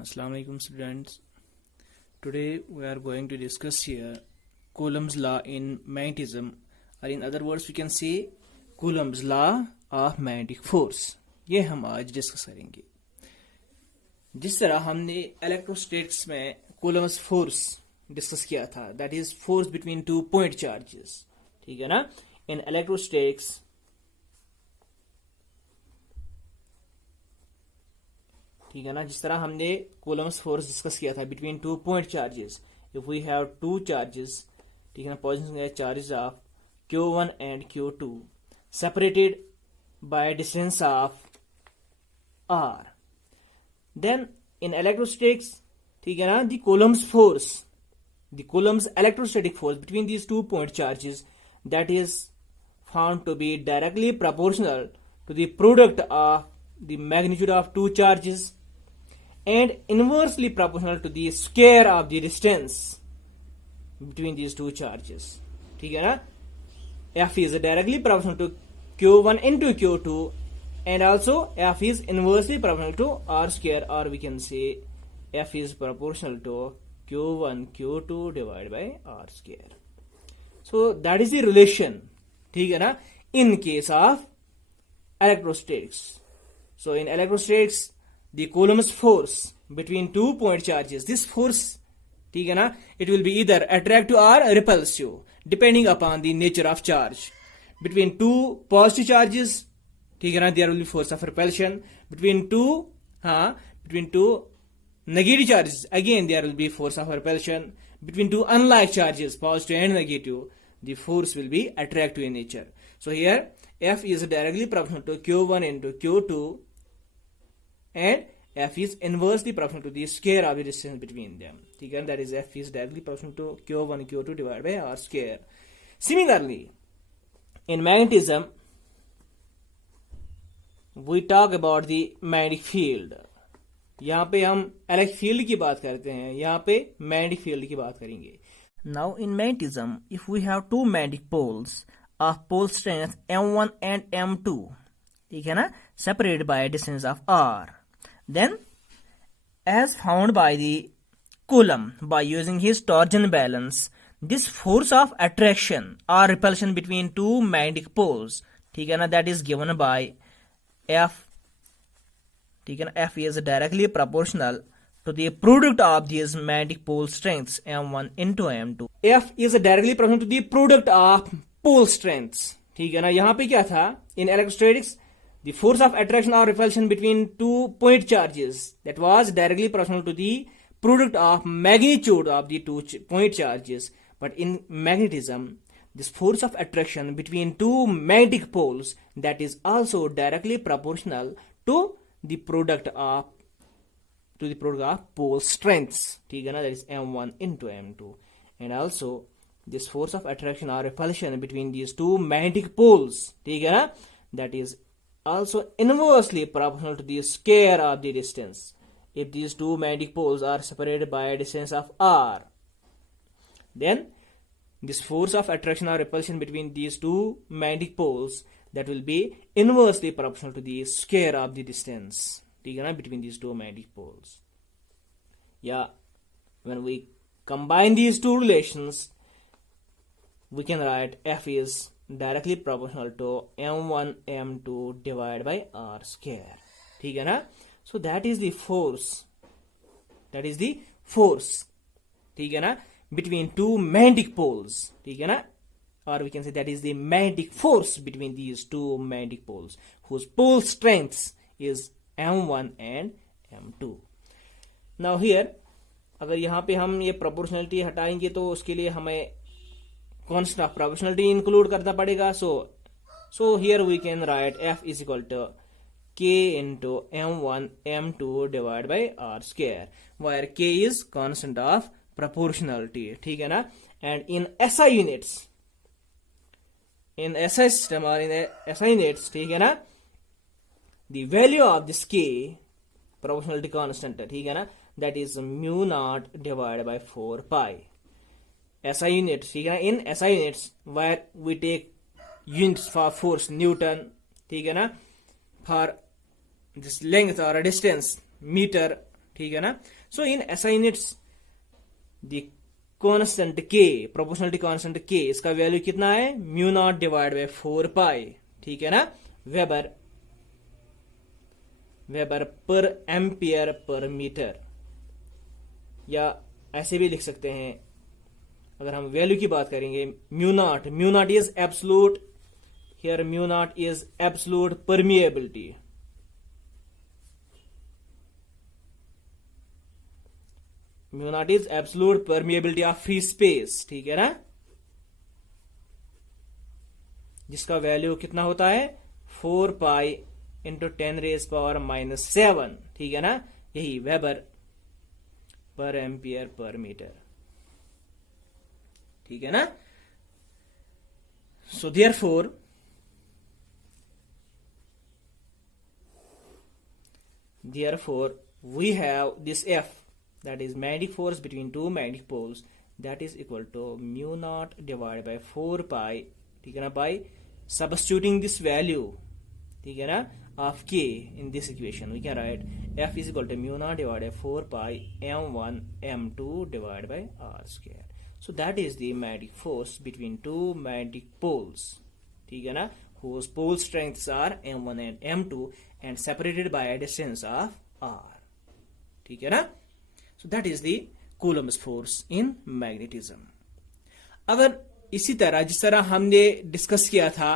Assalamu alaikum students. Today we are going to discuss here Coulomb's law in magnetism, or in other words we can say Coulomb's law of magnetic force. ये हम आज discuss करेंगे. जिस तरह हमने electrostatics में Coulomb's force discuss किया था, that is force between two point charges. ठीक है ना. इन इलेक्ट्रोस्टैटिक्स ठीक है ना, जिस तरह हमने Coulomb's फोर्स डिस्कस किया था between two point charges. If we have two charges, ठीक है ना, positive charges of Q1 and Q2 separated by distance of R, then in electrostatics, ठीक है ना, the Coulomb's force, the Coulomb's electrostatic force between these 2 point charges, that is found to be directly proportional to the product of the magnitude of two charges and inversely proportional to the square of the distance between these two charges. ठीक है ना. F is directly proportional to Q1 into Q2 and also F is inversely proportional to R square, or we can say F is proportional to Q1 Q2 divided by R square. So that is the relation, ठीक है ना, in case of electrostatics. So in electrostatics, the Coulomb's force between 2 point charges, this force, ठीक है ना, it will be either attractive or repulsive depending upon the nature of charge. Between two positive charges, ठीक है ना, there will be force of repulsion. Between two negative charges, again there will be force of repulsion. Between two unlike charges, positive and negative, the force will be attractive in nature. So here F is directly proportional to Q1 into Q2 and F is inversely proportional to the square of the distance between them. ठीक है, that is F is directly proportional to Q1 Q2 divided by R square. Similarly, in magnetism, we talk about the magnetic field. यहाँ पे हम electric field की बात करते हैं, यहाँ पे मैग्नेटिक फील्ड की बात करेंगे. Now in magnetism, if we have two magnetic poles of pole strength M1 and M2, ठीक है ना, separated by a distance of R, then as found by the Coulomb by using his torsion balance, this force of attraction or repulsion between two magnetic poles, ठीक है ना, that is given by F, ठीक है ना, F is directly proportional to the product of these magnetic pole strengths M1 into M2. F is directly proportional to the product of pole strengths. ठीक है ना. यहाँ पे क्या था, in electrostatics, the force of attraction or repulsion between two point charges, that was directly proportional to the product of magnitude of the two point charges. But in magnetism, this force of attraction between two magnetic poles, that is also directly proportional to the product of pole strengths. ठीक है ना, that is M1 into M2. And also this force of attraction or repulsion between these two magnetic poles, ठीक है ना, that is also inversely proportional to the square of the distance. If these two magnetic poles are separated by a distance of R, then this force of attraction or repulsion between these two magnetic poles, that will be inversely proportional to the square of the distance, ठीक है ना, between these two magnetic poles. Yeah, when we combine these two relations, we can write F is directly proportional to M1 M2 divided by R square. ठीक है ना. So that is the force. That is the force. ठीक है ना, between two magnetic poles. ठीक है ना, or we can say that is the magnetic force between these two magnetic poles whose pole strengths is M1 and M2. Now here, अगर यहाँ पे हम ये प्रोपोर्शनलिटी हटाएंगे तो उसके लिए हमें कांस्टेंट ऑफ प्रोपोर्शनलिटी इंक्लूड करना पड़ेगा. So here we can write F is equal to K into M1 M2 divided by R square, where K is constant of proportionality. ठीक है ना. And in SI units, in SI system or in SI units, ठीक है ना, the value of this K, proportionality constant, ठीक है ना, that is mu naught divided by 4 pi. SI units, ठीक है ना, in SI units where we take units for force Newton, ठीक है ना, for this length or a distance meter, ठीक है ना। सो इन SI यूनिट्स द कांस्टेंट के, प्रोपोर्शनलिटी कांस्टेंट के, इसका वैल्यू कितना है, म्यू नॉट डिवाइड बाय 4 पाई, ठीक है ना, वेबर पर एम्पियर पर मीटर, या ऐसे भी लिख सकते हैं अगर हम वैल्यू की बात करेंगे, mu naught is absolute, here mu naught is absolute permeability, mu naught is absolute permeability of free space, ठीक है ना, जिसका वैल्यू कितना होता है 4 पाई इंटू 10⁻⁻⁷, ठीक है ना, यही वेबर पर एम्पियर पर मीटर, ठीक है ना। So therefore we have this F, that is magnetic force between two magnetic poles, that is equal to mu naught divided by 4 pi, ठीक है ना, by substituting this value, ठीक है ना, of K in this equation, we can write F is equal to mu naught divided by 4 pi m1 m2 divided by r square. So that is the magnetic force between two magnetic poles, ठीक है ना, whose pole strengths are m1 and m2 and separated by a distance of r, ठीक है ना. So that is the Coulomb's force in magnetism. अगर इसी तरह जिस तरह हमने डिस्कस किया था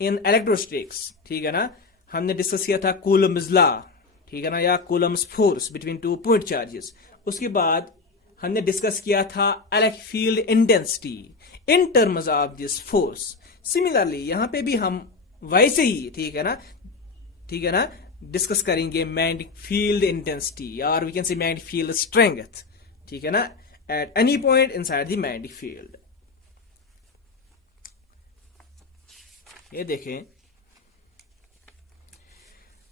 इन इलेक्ट्रोस्टैटिक्स, ठीक है ना, हमने डिस्कस किया था कूलम्स लॉ, ठीक है ना, या Coulomb's force between two point charges, उसके बाद हमने डिस्कस किया था electric field intensity in terms of this force. Similarly यहां पे भी हम वैसे ही, ठीक है ना, डिस्कस करेंगे मैग्नेटिक फील्ड इंटेंसिटी, और we can say magnetic field strength, ठीक है ना, at any point inside the magnetic field. ये देखें,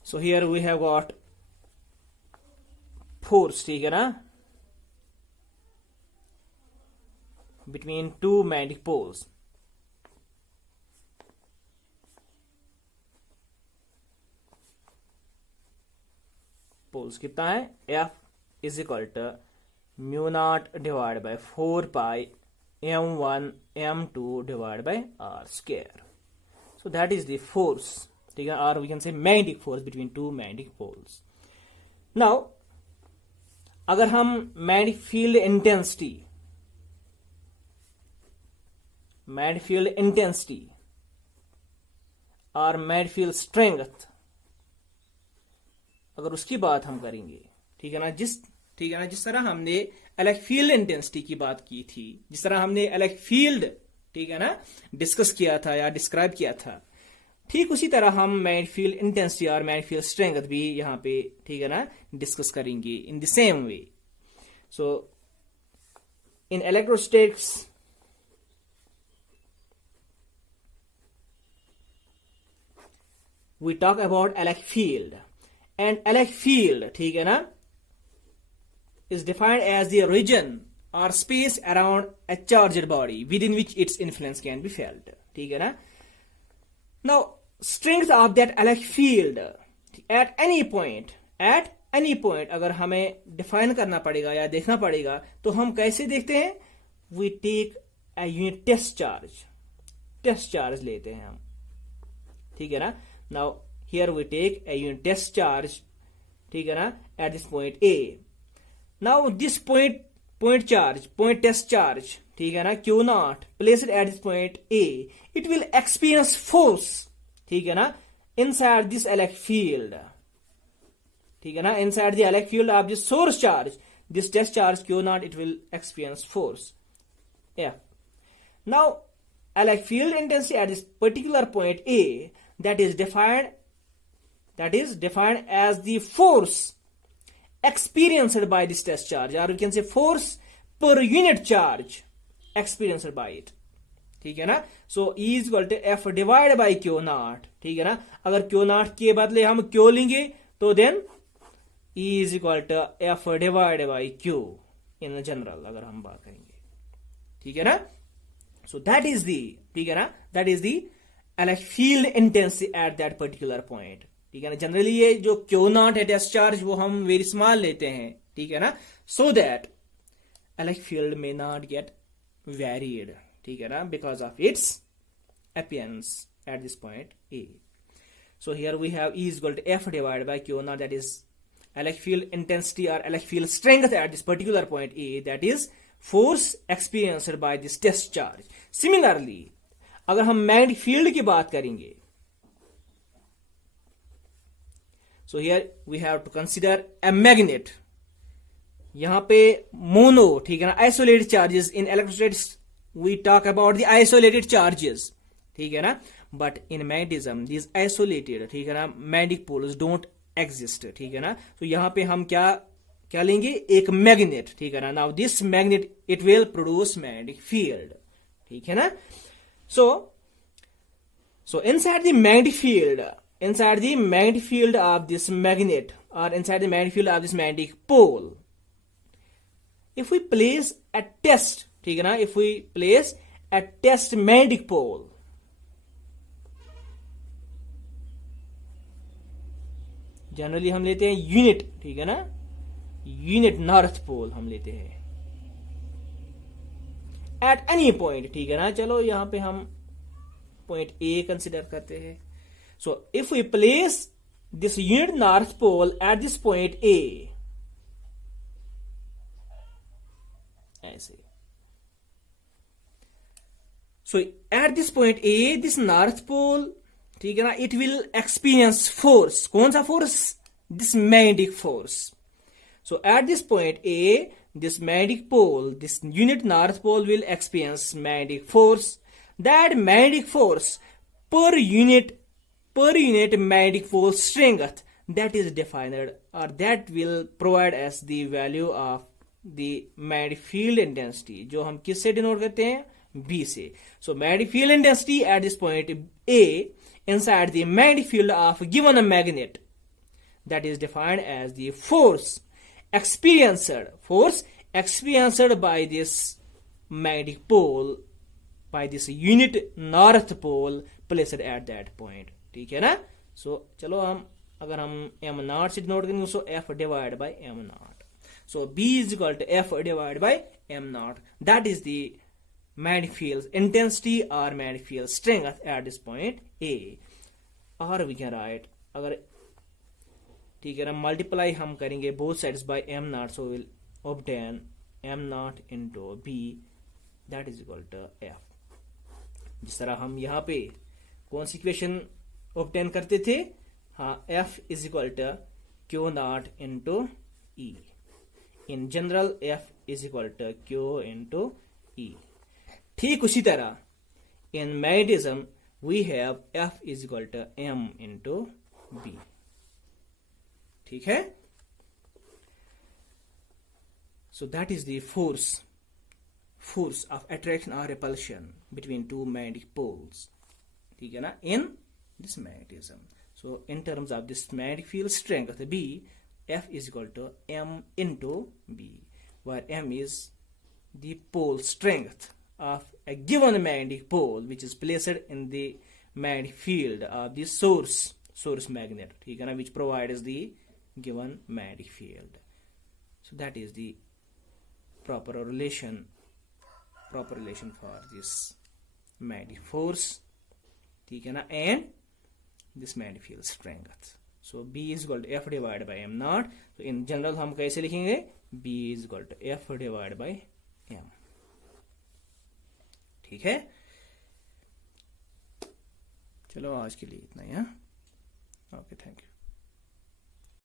so here we have got force, ठीक है ना, between two magnetic poles. Poles कितना है, F is equal to mu naught divide by 4 pi m1 m2 divide by r square. So that is the force, ठीक है, or we can say magnetic force between two magnetic poles. Now, अगर हम magnetic field intensity और magnetic field strength, अगर उसकी बात हम करेंगे, ठीक है ना, जिस तरह हमने इलेक्ट्रिक फील्ड इंटेंसिटी की बात की थी, जिस तरह हमने इलेक्ट्रिक फील्ड, ठीक है ना, डिस्कस किया था या डिस्क्राइब किया था, ठीक उसी तरह हम मैग्नेटिक फील्ड इंटेंसिटी और मैग्नेटिक फील्ड स्ट्रेंथ भी यहां पे, ठीक है ना, डिस्कस करेंगे in the same way. So in electrostatics we talk about electric field, and electric field, ठीक है ना, is defined as the region or space around a charged body within which its influence can be felt, ठीक है ना. Now strength of that electric field at any point अगर हमें define करना पड़ेगा या देखना पड़ेगा, तो हम कैसे देखते हैं, we take a unit test charge लेते हैं हम, ठीक है ना. Now here we take a unit test charge, ठीक है ना, at this point A. Now this point test charge, ठीक है ना, Q naught placed at this point A, it will experience force, ठीक है ना, inside this electric field, ठीक है ना, inside the electric field of this source charge, this test charge Q naught, it will experience force F. Now electric field intensity at this particular point A, that is defined as the force experienced by this test charge, or we can say force per unit charge experienced by it, ठीक है ना. So E is equal to F divided by Q naught, ठीक है ना. अगर Q naught के बदले हम Q लेंगे तो then E is equal to F divided by Q in general, अगर हम बात करेंगे, ठीक है ना. So that is the, ठीक है ना, that is the electric field intensity at that particular point. ठीक है ना। जनरली ये जो क्यू नॉट है टेस्ट चार्ज वो हम वेरी स्मॉल लेते हैं, ठीक है ना, सो दैट इलेक्ट्रिक फील्ड में नॉट गेट वेरिड, ठीक है ना, because of its appearance at this point A. So here we have E is equal to F divided by Q naught, that is electric field intensity or electric field strength at this particular point A, that is force experienced by this test charge. Similarly, अगर हम magnetic field की बात करेंगे, so here we have to consider a magnet. यहां पे mono, ठीक है ना, isolated charges in electrostatics we talk about the isolated charges, ठीक है ना, but in magnetism these isolated, ठीक है ना, मैग्नेटिक पोल्स डोंट एग्जिस्ट, ठीक है ना। तो यहां पे हम क्या क्या लेंगे, एक मैग्नेट, ठीक है ना। Now this magnet it will produce magnetic field, ठीक है ना। So inside the magnetic field of this magnet और inside the magnetic field of this magnetic pole, if we place a test, ठीक है ना, if we place a test magnetic pole, generally हम लेते हैं यूनिट, ठीक है ना, यूनिट नॉर्थ पोल हम लेते हैं एट एनी पॉइंट, ठीक है ना। चलो यहां पे हम पॉइंट ए कंसिडर करते हैं। So if we place this unit north pole at this point A, ऐसे, so at this point A this north pole, ठीक है ना, इट विल एक्सपीरियंस फोर्स, कौन सा force, this magnetic force. So at this point A this magnetic pole, this unit north pole will experience magnetic force, that magnetic force per unit magnetic force strength, that is defined or that will provide as the value of the magnetic field intensity, जो हम किससे denote करते हैं, B से। So magnetic field intensity at this point A inside the magnetic field of a given magnet, that is defined as the force experienced by this magnetic pole, by this unit north pole placed at that point, ठीक है ना। So चलो हम अगर हम m not से denote करेंगे, so F divided by m not, so B is equal to F divided by m not, that is the magnetic field intensity or magnetic field strength at this point A, or we can write, अगर ठीक है ना, multiply हम करेंगे both sides by m not, so we'll obtain m not into B, that is equal to F। जिस तरह हम यहाँ पे कौन सी इक्वेशन ऑब्टेन करते थे, हाँ, F is equal to Q not into E, in general F is equal to Q into E। ठीक उसी तरह in magnetism we have F is equal to M into B, ठीक है। So that is the force of attraction or repulsion between two magnetic poles, ठीक है ना, in this magnetism। So in terms of this magnetic field strength B, F is equal to M into B, where M is the pole strength of a given magnetic pole which is placed in the magnetic field of the source magnet, ठीक है ना, which provides the given magnetic field। So that is the proper relation for this magnetic force, ठीक है ना, and this magnetic field strength। So B is equal to F divided by m naught। तो in general हम कैसे लिखेंगे, B is equal to F divided by m, ठीक है। चलो आज के लिए इतना ही, ओके, थैंक यू।